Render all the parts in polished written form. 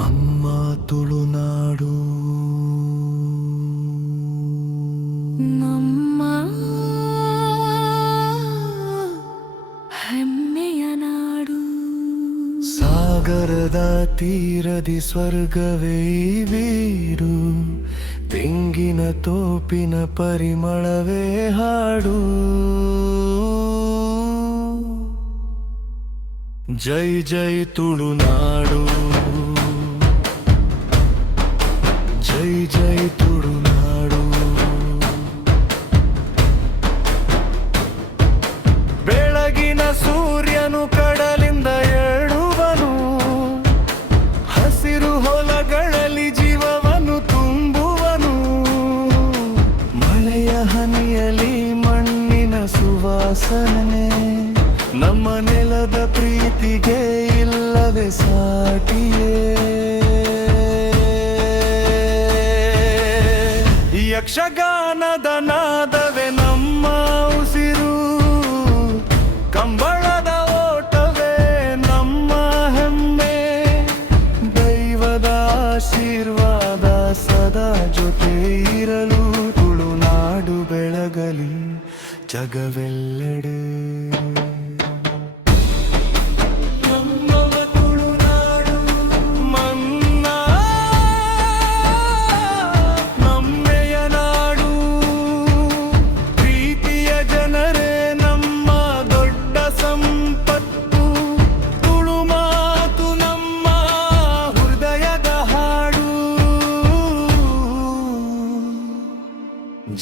ನಮ್ಮ ತುಳುನಾಡು ನಮ್ಮ ಹೆಮ್ಮೆಯ ನಾಡು. ಸಾಗರದ ತೀರದಿ ಸ್ವರ್ಗವೇ ಈ ಬೀಡು, ತೆಂಗಿನ ತೋಪಿನ ಪರಿಮಳವೇ ಹಾಡು. ಜೈ ಜೈ ತುಳುನಾಡು, ಜೈ ಜೈ ತುಳುನಾಡು. ಬೆಳಗಿನ ಸೂರ್ಯನು ಕಡಲಿಂದ ಏಳುವನು, ಹಸಿರು ಹೊಲಗಳಲ್ಲಿ ಜೀವವನ್ನು ತುಂಬುವನು. ಮಳೆಯ ಹನಿಯಲಿ ಮಣ್ಣಿನ ಸುವಾಸನೆ, ನಮ್ಮ ನೆಲದ ಪ್ರೀತಿಗೆ ಇಲ್ಲವೇ ಸಾಟಿಯೇ. ಯಕ್ಷಗಾನದ ನಾದವೇ ನಮ್ಮ ಉಸಿರು, ಕಂಬಳದ ಓಟವೇ ನಮ್ಮ ಹೆಮ್ಮೆ. ದೈವದ ಆಶೀರ್ವಾದ ಸದಾ ಜೊತೆ ಇರಲು, ತುಳುನಾಡು ಬೆಳಗಲಿ ಜಗವೆಲ್ಲೆಡೆ.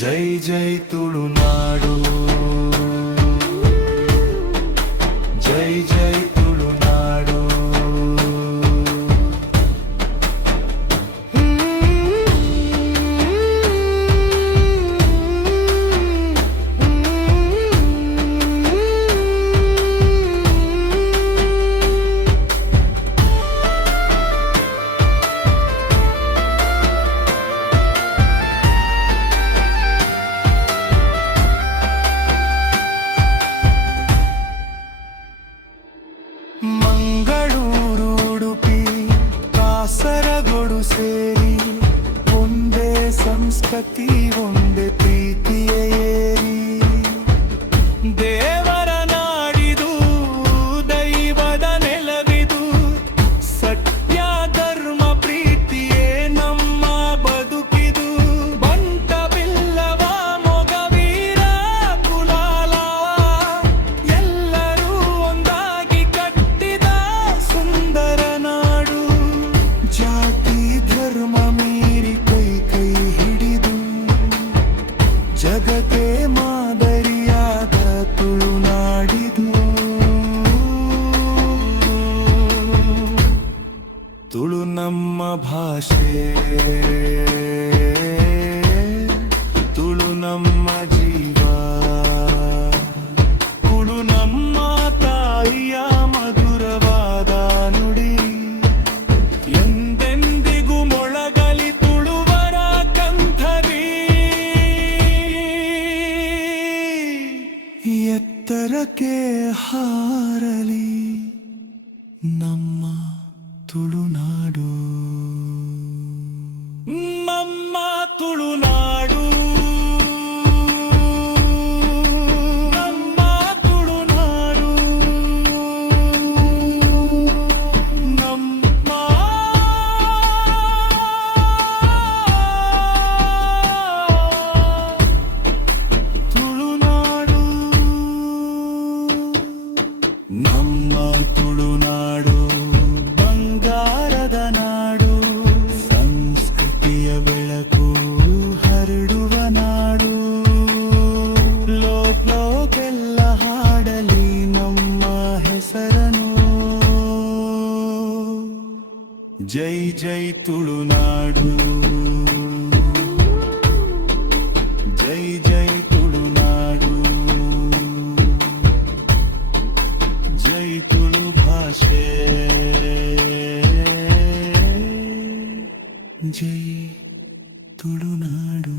ಜೈ ಜೈ ತುಳುನಾಡು, ಜೈ ಜೈ ತುಳುನಾಡು. ಮಂಗಳೂರು, ಉಡುಪಿ, ಕಾಸರಗೋಡು ಸೇರಿ ಒಂದೇ ಸಂಸ್ಕೃತಿ, ಒಂದೇ ಪ್ರೀತಿಯ ಏರಿ. ದೇವರ ನಾಡಿದು, ದೈವದ ನೆಲವಿದು, ಸತ್ಯ ಧರ್ಮ ಪ್ರೀತಿಯೇ ನಮ್ಮ ಬದುಕಿದು. ಬಂಟ ಬಿಲ್ಲವ ಮೊಗವೀರ ಕುಲಾಲ, ಎಲ್ಲರೂ ಒಂದಾಗಿ ಕಟ್ಟಿದ ಸುಂದರ ನಾಡು. ಜಾತಿ ಧರ್ಮ ಮೀರಿ ಕೈ ಕೈ ಹಿಡಿದು, ಜಗತ್ತೇ ಮಾದರಿಯಾದ ತುಳುನಾಡಿದು. ತುಳು ನಮ್ಮ ಭಾಷೆ, ತುಳು ನಮ್ಮ ಜೀವ, ತುಳು ನಮ್ಮ ತಾಯಿಯ ಮಧುರವಾದ ನುಡಿ. ಎಂದೆಂದಿಗೂ ಮೊಳಗಲಿ ತುಳುವರ ಕಂಠದಿ, ಎತ್ತರಕ್ಕೆ ಹಾರಲಿ ನಮ್ಮ ತುಳುನಾಡು. ನಮ್ಮ ತುಳುನಾಡು, ನಮ್ಮ ತುಳುನಾಡು, ನಮ್ಮ ತುಳುನಾಡು, ನಮ್ಮ ತುಳುನಾಡು. ಬಂಗಾರದ ನಾಡು, ಸಂಸ್ಕೃತಿಯ ಬೆಳಕು ಹರಡುವ ನಾಡು. ಲೋಕ ಲೋಕೆಲ್ಲ ಹಾಡಲಿ ನಮ್ಮ ಹೆಸರನು. ಜೈ ಜೈ ತುಳುನಾಡು, ಜೈ ಜೈ ತುಳುನಾಡು, ಜೈ ತುಳು ಭಾಷೆ, ಜೈ ತುಳುನಾಡು.